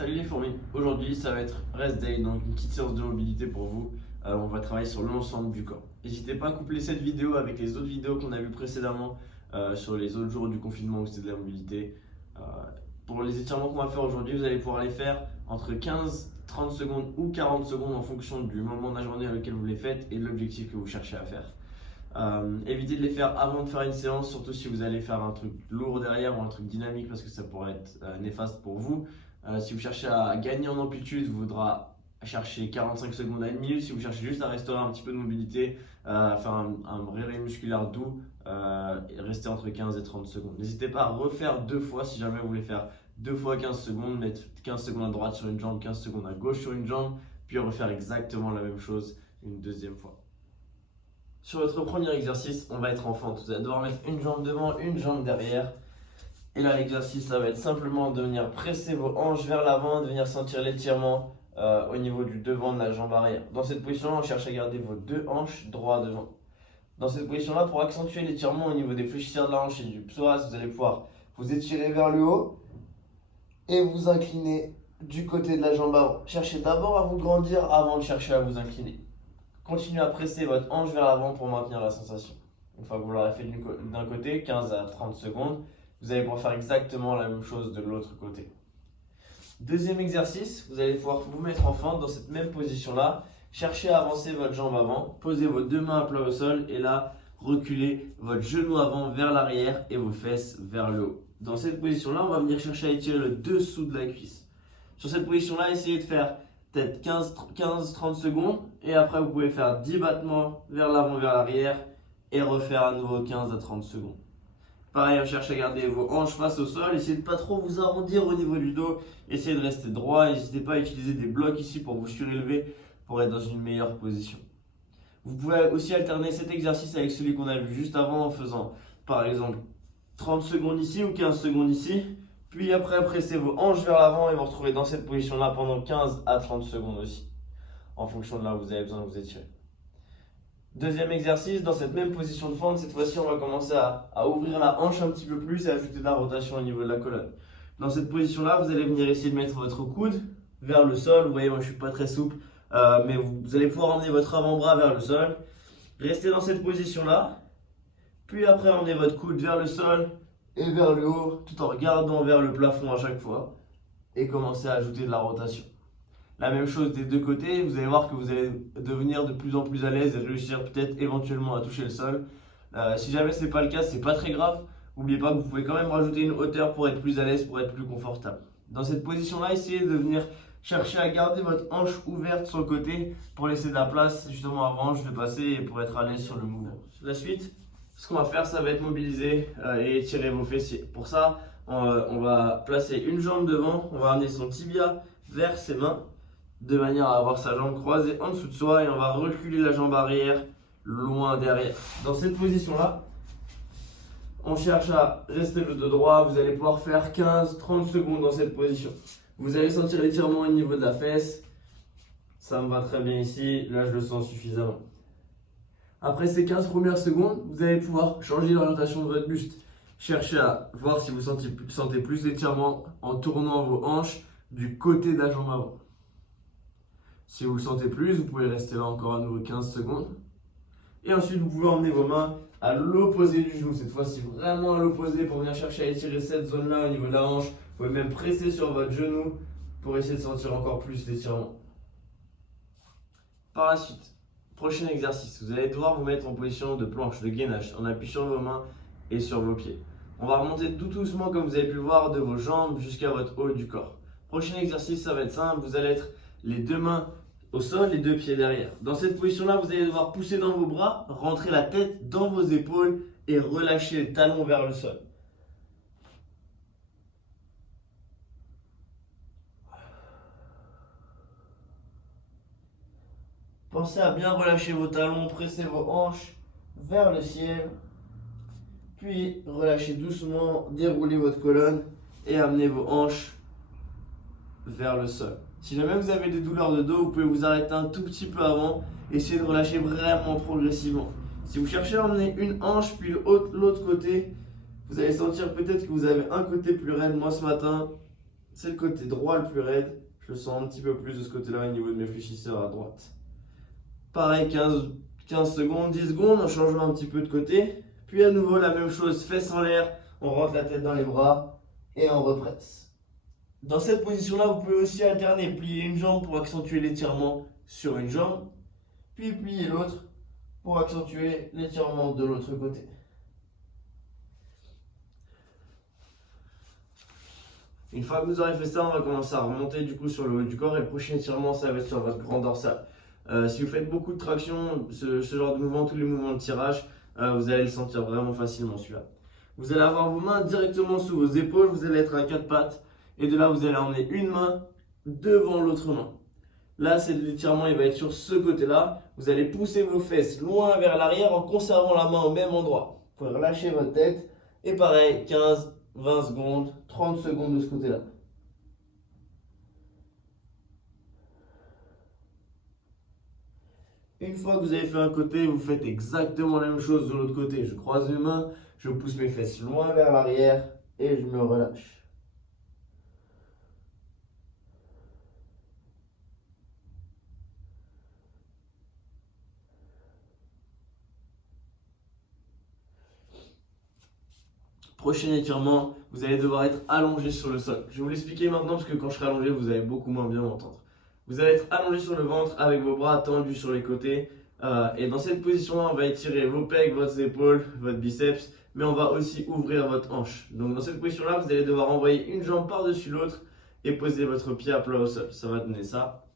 Salut les fourmis, aujourd'hui ça va être rest day, donc une petite séance de mobilité pour vous. On va travailler sur l'ensemble du corps. N'hésitez pas à coupler cette vidéo avec les autres vidéos qu'on a vues précédemment sur les autres jours du confinement où c'était de la mobilité. Euh, pour les étirements qu'on va faire aujourd'hui, vous allez pouvoir les faire entre 15, 30 secondes ou 40 secondes en fonction du moment de la journée à lequel vous les faites et de l'objectif que vous cherchez à faire. Évitez de les faire avant de faire une séance, surtout si vous allez faire un truc lourd derrière ou un truc dynamique parce que ça pourrait être néfaste pour vous. Si vous cherchez à gagner en amplitude, vous voudra chercher 45 secondes à 1 minute. Si vous cherchez juste à restaurer un petit peu de mobilité, faire un réveil musculaire doux, restez entre 15 et 30 secondes. N'hésitez pas à refaire deux fois si jamais vous voulez faire deux fois 15 secondes, mettre 15 secondes à droite sur une jambe, 15 secondes à gauche sur une jambe, puis refaire exactement la même chose une deuxième fois. Sur votre premier exercice, on va être en fente. Vous allez devoir mettre une jambe devant, une jambe derrière. Et là, l'exercice, ça va être simplement de venir presser vos hanches vers l'avant, de venir sentir l'étirement au niveau du devant de la jambe arrière. Dans cette position-là, on cherche à garder vos deux hanches droit devant. Dans cette position-là, pour accentuer l'étirement au niveau des fléchisseurs de la hanche et du psoas, vous allez pouvoir vous étirer vers le haut et vous incliner du côté de la jambe avant. Cherchez d'abord à vous grandir avant de chercher à vous incliner. Continuez à presser votre hanche vers l'avant pour maintenir la sensation. Une fois que vous l'aurez fait d'un côté, 15 à 30 secondes, vous allez pouvoir faire exactement la même chose de l'autre côté. Deuxième exercice, vous allez pouvoir vous mettre en fente dans cette même position-là. Cherchez à avancer votre jambe avant, posez vos deux mains à plat au sol et là, reculez votre genou avant vers l'arrière et vos fesses vers le haut. Dans cette position-là, on va venir chercher à étirer le dessous de la cuisse. Sur cette position-là, essayez de faire peut-être 15-30 secondes et après vous pouvez faire 10 battements vers l'avant, vers l'arrière et refaire à nouveau 15 à 30 secondes. Pareil, on cherche à garder vos hanches face au sol, essayez de ne pas trop vous arrondir au niveau du dos, essayez de rester droit, n'hésitez pas à utiliser des blocs ici pour vous surélever pour être dans une meilleure position. Vous pouvez aussi alterner cet exercice avec celui qu'on a vu juste avant en faisant par exemple 30 secondes ici ou 15 secondes ici, puis après pressez vos hanches vers l'avant et vous retrouvez dans cette position là pendant 15 à 30 secondes aussi, en fonction de là où vous avez besoin de vous étirer. Deuxième exercice, dans cette même position de fente, cette fois-ci on va commencer à ouvrir la hanche un petit peu plus et ajouter de la rotation au niveau de la colonne. Dans cette position-là, vous allez venir essayer de mettre votre coude vers le sol. Vous voyez, moi je ne suis pas très souple, mais vous allez pouvoir emmener votre avant-bras vers le sol. Restez dans cette position-là, puis après emmenez votre coude vers le sol et vers le haut, tout en regardant vers le plafond à chaque fois, et commencez à ajouter de la rotation. La même chose des deux côtés, vous allez voir que vous allez devenir de plus en plus à l'aise et réussir peut-être éventuellement à toucher le sol. Si jamais ce n'est pas le cas, c'est pas très grave. N'oubliez pas que vous pouvez quand même rajouter une hauteur pour être plus à l'aise, pour être plus confortable. Dans cette position-là, essayez de venir chercher à garder votre hanche ouverte sur le côté pour laisser de la place justement à votre hanche de passer et pour être à l'aise sur le mouvement. La suite, ce qu'on va faire, ça va être mobiliser et étirer vos fessiers. Pour ça, on va placer une jambe devant, on va amener son tibia vers ses mains, de manière à avoir sa jambe croisée en dessous de soi et on va reculer la jambe arrière loin derrière. Dans cette position-là, on cherche à rester le dos droit. Vous allez pouvoir faire 15-30 secondes dans cette position. Vous allez sentir l'étirement au niveau de la fesse. Ça me va très bien ici. Là, je le sens suffisamment. Après ces 15 premières secondes, vous allez pouvoir changer l'orientation de votre buste. Cherchez à voir si vous sentez plus d'étirement en tournant vos hanches du côté de la jambe avant. Si vous le sentez plus, vous pouvez rester là encore à nouveau 15 secondes. Et ensuite, vous pouvez emmener vos mains à l'opposé du genou. Cette fois-ci, vraiment à l'opposé pour venir chercher à étirer cette zone-là au niveau de la hanche. Vous pouvez même presser sur votre genou pour essayer de sentir encore plus l'étirement. Par la suite, prochain exercice. Vous allez devoir vous mettre en position de planche, de gainage, en appui sur vos mains et sur vos pieds. On va remonter tout doucement, comme vous avez pu le voir, de vos jambes jusqu'à votre haut du corps. Prochain exercice, ça va être simple. Vous allez être les deux mains au sol, les deux pieds derrière. Dans cette position-là, vous allez devoir pousser dans vos bras, rentrer la tête dans vos épaules et relâcher les talons vers le sol. Pensez à bien relâcher vos talons, presser vos hanches vers le ciel, puis relâchez doucement, déroulez votre colonne et amenez vos hanches vers le sol. Si jamais vous avez des douleurs de dos, vous pouvez vous arrêter un tout petit peu avant. Essayez de relâcher vraiment progressivement. Si vous cherchez à emmener une hanche puis l'autre côté, vous allez sentir peut-être que vous avez un côté plus raide. Moi ce matin, c'est le côté droit le plus raide. Je le sens un petit peu plus de ce côté-là au niveau de mes fléchisseurs à droite. Pareil, 15 secondes, 10 secondes, en changeant un petit peu de côté. Puis à nouveau la même chose, fesses en l'air, on rentre la tête dans les bras et on represse. Dans cette position-là, vous pouvez aussi alterner, plier une jambe pour accentuer l'étirement sur une jambe, puis plier l'autre pour accentuer l'étirement de l'autre côté. Une fois que vous aurez fait ça, on va commencer à remonter du coup sur le haut du corps et le prochain étirement, ça va être sur votre grand dorsal. Si vous faites beaucoup de traction, ce genre de mouvement, tous les mouvements de tirage, vous allez le sentir vraiment facilement celui-là. Vous allez avoir vos mains directement sous vos épaules, vous allez être à quatre pattes et de là vous allez emmener une main devant l'autre main. Là, c'est l'étirement, il va être sur ce côté-là. Vous allez pousser vos fesses loin vers l'arrière en conservant la main au même endroit. Vous pouvez relâcher votre tête et pareil, 15, 20 secondes, 30 secondes de ce côté-là. Une fois que vous avez fait un côté, vous faites exactement la même chose de l'autre côté. Je croise mes mains, je pousse mes fesses loin vers l'arrière et je me relâche. Prochain étirement, vous allez devoir être allongé sur le sol. Je vais vous l'expliquer maintenant parce que quand je serai allongé, vous allez beaucoup moins bien m'entendre. Vous allez être allongé sur le ventre avec vos bras tendus sur les côtés. Et dans cette position-là, on va étirer vos pecs, vos épaules, votre biceps, mais on va aussi ouvrir votre hanche. Donc dans cette position-là, vous allez devoir envoyer une jambe par-dessus l'autre et poser votre pied à plat au sol. Ça va donner ça.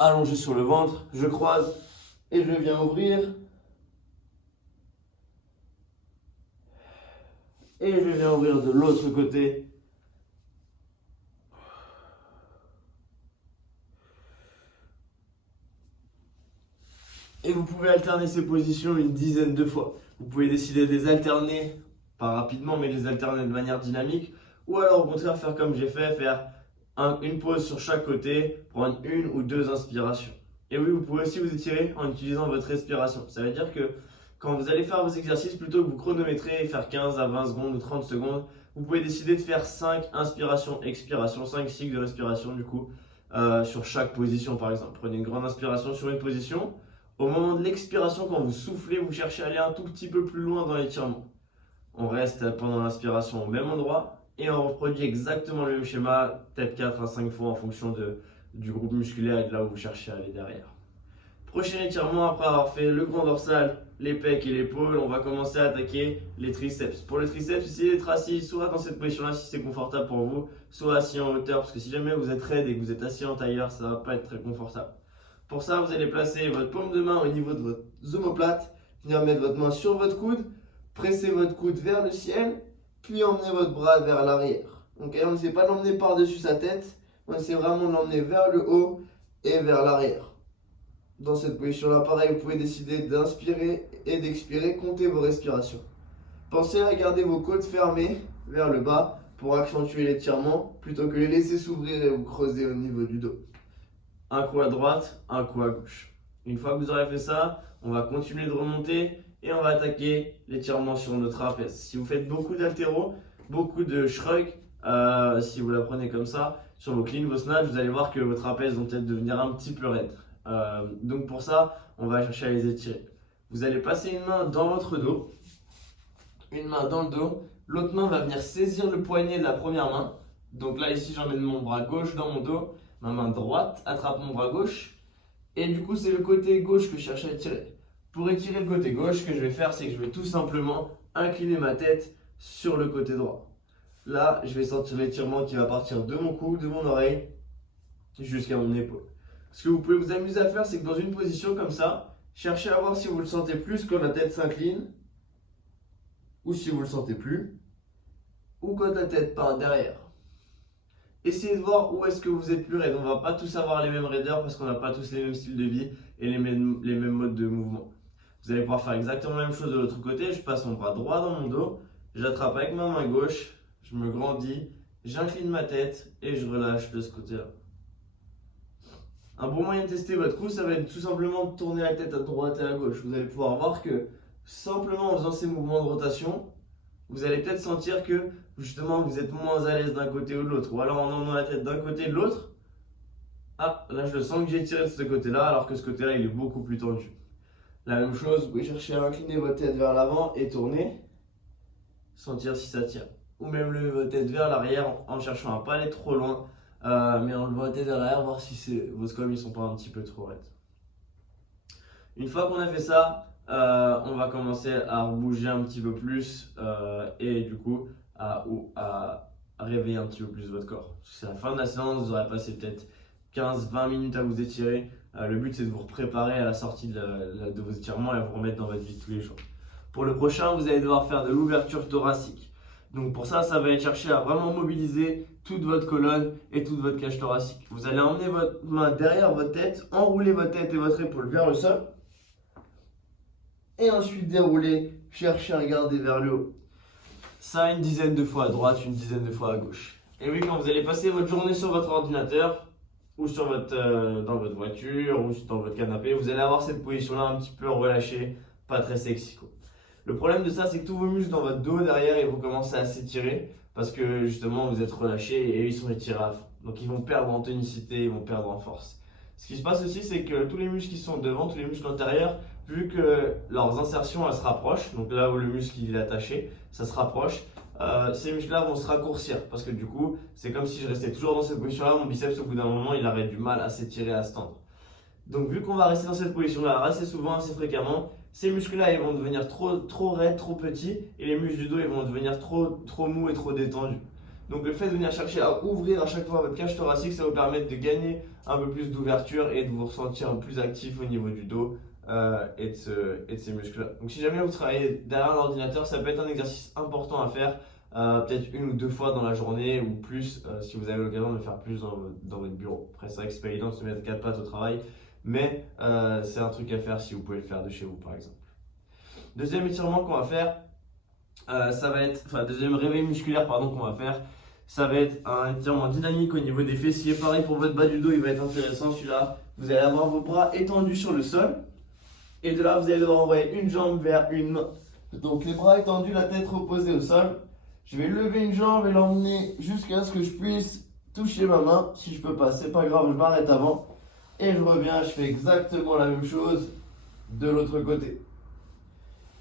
Allongé sur le ventre, je croise et je viens ouvrir. Et je viens ouvrir de l'autre côté. Et vous pouvez alterner ces positions une dizaine de fois. Vous pouvez décider de les alterner, pas rapidement, mais les alterner de manière dynamique. Ou alors au contraire faire comme j'ai fait, faire une pause sur chaque côté, prendre une ou deux inspirations. Et oui, vous pouvez aussi vous étirer en utilisant votre respiration. Ça veut dire que quand vous allez faire vos exercices, plutôt que vous chronométrer et faire 15 à 20 secondes ou 30 secondes, vous pouvez décider de faire 5 inspirations, expirations, 5 cycles de respiration du coup, sur chaque position par exemple. Prenez une grande inspiration sur une position. Au moment de l'expiration, quand vous soufflez, vous cherchez à aller un tout petit peu plus loin dans l'étirement. On reste pendant l'inspiration au même endroit et on reproduit exactement le même schéma, peut-être 4 à 5 fois en fonction du groupe musculaire et de là où vous cherchez à aller derrière. Prochain étirement, après avoir fait le grand dorsal, les pecs et l'épaule, on va commencer à attaquer les triceps. Pour les triceps, essayez d'être assis soit dans cette position-là si c'est confortable pour vous, soit assis en hauteur, parce que si jamais vous êtes raide et que vous êtes assis en tailleur, ça ne va pas être très confortable. Pour ça, vous allez placer votre paume de main au niveau de votre omoplate, venir mettre votre main sur votre coude, presser votre coude vers le ciel, puis emmener votre bras vers l'arrière. Donc on n'essaie pas de l'emmener par-dessus sa tête, on essaie vraiment de l'emmener vers le haut et vers l'arrière. Dans cette position-là, pareil, vous pouvez décider d'inspirer et d'expirer, comptez vos respirations. Pensez à garder vos côtes fermées vers le bas pour accentuer l'étirement, plutôt que les laisser s'ouvrir et vous creuser au niveau du dos. Un coup à droite, un coup à gauche. Une fois que vous aurez fait ça, on va continuer de remonter et on va attaquer l'étirement sur nos trapèzes. Si vous faites beaucoup d'haltéros, beaucoup de shrugs, si vous la prenez comme ça, sur vos cleans, vos snatchs, vous allez voir que vos trapèzes vont peut-être devenir un petit peu raides. Donc pour ça, on va chercher à les étirer. Vous allez passer une main dans votre dos, une main dans le dos, l'autre main va venir saisir le poignet de la première main. Donc là ici j'emmène mon bras gauche dans mon dos, ma main droite attrape mon bras gauche et du coup c'est le côté gauche que je cherche à étirer. Pour étirer le côté gauche, ce que je vais faire c'est que je vais tout simplement incliner ma tête sur le côté droit. Là je vais sentir l'étirement qui va partir de mon cou, de mon oreille jusqu'à mon épaule. Ce que vous pouvez vous amuser à faire, c'est que dans une position comme ça, cherchez à voir si vous le sentez plus quand la tête s'incline, ou si vous le sentez plus, ou quand la tête part derrière. Essayez de voir où est-ce que vous êtes plus raide. On ne va pas tous avoir les mêmes raideurs parce qu'on n'a pas tous les mêmes styles de vie et les mêmes modes de mouvement. Vous allez pouvoir faire exactement la même chose de l'autre côté. Je passe mon bras droit dans mon dos, j'attrape avec ma main gauche, je me grandis, j'incline ma tête et je relâche de ce côté-là. Un bon moyen de tester votre cou, ça va être tout simplement de tourner la tête à droite et à gauche. Vous allez pouvoir voir que simplement en faisant ces mouvements de rotation, vous allez peut-être sentir que justement vous êtes moins à l'aise d'un côté ou de l'autre. Ou alors en emmenant la tête d'un côté et de l'autre, ah là je le sens que j'ai tiré de ce côté-là alors que ce côté-là il est beaucoup plus tendu. La même chose, vous pouvez chercher à incliner votre tête vers l'avant et tourner, sentir si ça tient. Ou même lever votre tête vers l'arrière en cherchant à pas aller trop loin, mais en levant la tête vers l'arrière, voir si vos scoles ils sont pas un petit peu trop raides. Une fois qu'on a fait ça, on va commencer à bouger un petit peu plus et du coup à réveiller un petit peu plus votre corps. C'est la fin de la séance, vous aurez passé peut-être 15-20 minutes à vous étirer. Le but c'est de vous préparer à la sortie de vos étirements et à vous remettre dans votre vie de tous les jours. Pour le prochain, vous allez devoir faire de l'ouverture thoracique. Donc pour ça, ça va être chercher à vraiment mobiliser toute votre colonne et toute votre cage thoracique. Vous allez emmener votre main derrière votre tête, enrouler votre tête et votre épaule vers le sol. Et ensuite dérouler, chercher à regarder vers le haut. Ça une dizaine de fois à droite, une dizaine de fois à gauche. Et oui, quand vous allez passer votre journée sur votre ordinateur, ou sur dans votre voiture, ou dans votre canapé, vous allez avoir cette position-là un petit peu relâchée, pas très sexy, quoi. Le problème de ça, c'est que tous vos muscles dans votre dos derrière, ils vont commencer à s'étirer parce que justement vous êtes relâché et ils sont étirés à fond. Donc ils vont perdre en tonicité, ils vont perdre en force. Ce qui se passe aussi, c'est que tous les muscles qui sont devant, tous les muscles antérieurs, vu que leurs insertions elles se rapprochent, donc là où le muscle il est attaché, ça se rapproche, ces muscles-là vont se raccourcir parce que du coup, c'est comme si je restais toujours dans cette position-là, mon biceps au bout d'un moment il aurait du mal à s'étirer, à se tendre. Donc vu qu'on va rester dans cette position-là assez souvent, assez fréquemment, ces muscles-là ils vont devenir trop raides, trop petits et les muscles du dos ils vont devenir trop mous et trop détendus. Donc le fait de venir chercher à ouvrir à chaque fois votre cage thoracique, ça va vous permettre de gagner un peu plus d'ouverture et de vous ressentir plus actif au niveau du dos et de ces muscles-là. Donc si jamais vous travaillez derrière l'ordinateur, ça peut être un exercice important à faire, peut-être 1 ou 2 fois dans la journée ou plus si vous avez l'occasion de le faire plus dans votre bureau. Après c'est vrai que c'est pas évident de se mettre 4 pattes au travail, mais c'est un truc à faire si vous pouvez le faire de chez vous par exemple. Deuxième étirement qu'on va faire, deuxième réveil musculaire qu'on va faire, ça va être un étirement dynamique au niveau des fessiers. Pareil pour votre bas du dos, il va être intéressant celui-là. Vous allez avoir vos bras étendus sur le sol et de là vous allez devoir envoyer une jambe vers une main. Donc les bras étendus, la tête reposée au sol. Je vais lever une jambe et l'emmener jusqu'à ce que je puisse toucher ma main. Si je peux pas, c'est pas grave, je m'arrête avant. Et je reviens, je fais exactement la même chose de l'autre côté.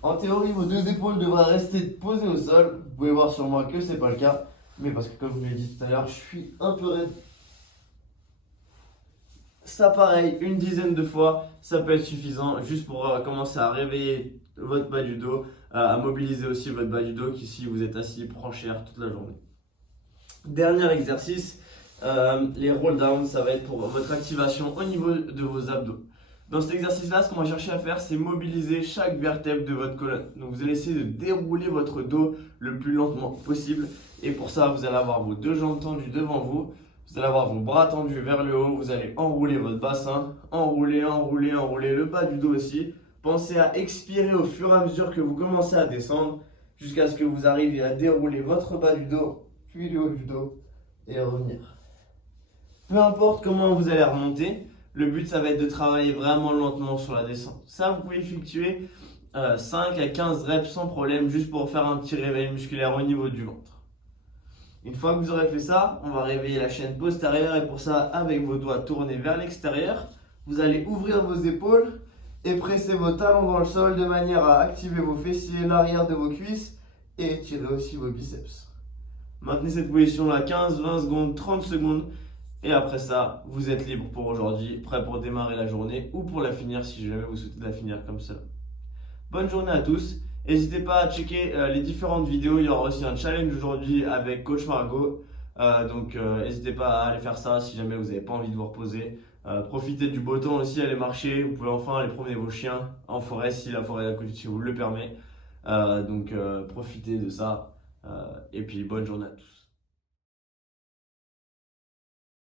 En théorie, vos 2 épaules devraient rester posées au sol. Vous pouvez voir sur moi que c'est pas le cas. Mais parce que comme je vous l'ai dit tout à l'heure, je suis un peu raide. Ça pareil, une dizaine de fois, ça peut être suffisant juste pour commencer à réveiller votre bas du dos, à mobiliser aussi votre bas du dos qui si vous êtes assis prend cher toute la journée. Dernier exercice, les roll down, ça va être pour votre activation au niveau de vos abdos. Dans cet exercice-là, ce qu'on va chercher à faire, c'est mobiliser chaque vertèbre de votre colonne. Donc vous allez essayer de dérouler votre dos le plus lentement possible. Et pour ça, vous allez avoir vos 2 jambes tendues devant vous. Vous allez avoir vos bras tendus vers le haut. Vous allez enrouler votre bassin. Enrouler le bas du dos aussi. Pensez à expirer au fur et à mesure que vous commencez à descendre jusqu'à ce que vous arriviez à dérouler votre bas du dos, puis le haut du dos et revenir. Peu importe comment vous allez remonter, le but ça va être de travailler vraiment lentement sur la descente. Ça vous pouvez effectuer 5 à 15 reps sans problème juste pour faire un petit réveil musculaire au niveau du ventre. Une fois que vous aurez fait ça, on va réveiller la chaîne postérieure et pour ça avec vos doigts tournés vers l'extérieur, vous allez ouvrir vos épaules et presser vos talons dans le sol de manière à activer vos fessiers, l'arrière de vos cuisses et étirer aussi vos biceps. Maintenez cette position là 15, 20 secondes, 30 secondes. Et après ça, vous êtes libre pour aujourd'hui, prêt pour démarrer la journée ou pour la finir si jamais vous souhaitez la finir comme ça. Bonne journée à tous. N'hésitez pas à checker les différentes vidéos. Il y aura aussi un challenge aujourd'hui avec Coach Margot. Donc n'hésitez pas à aller faire ça si jamais vous n'avez pas envie de vous reposer. Profitez du beau temps aussi, allez marcher. Vous pouvez enfin aller promener vos chiens en forêt si la forêt à côté de chez vous le permet. Donc profitez de ça. Et puis bonne journée à tous.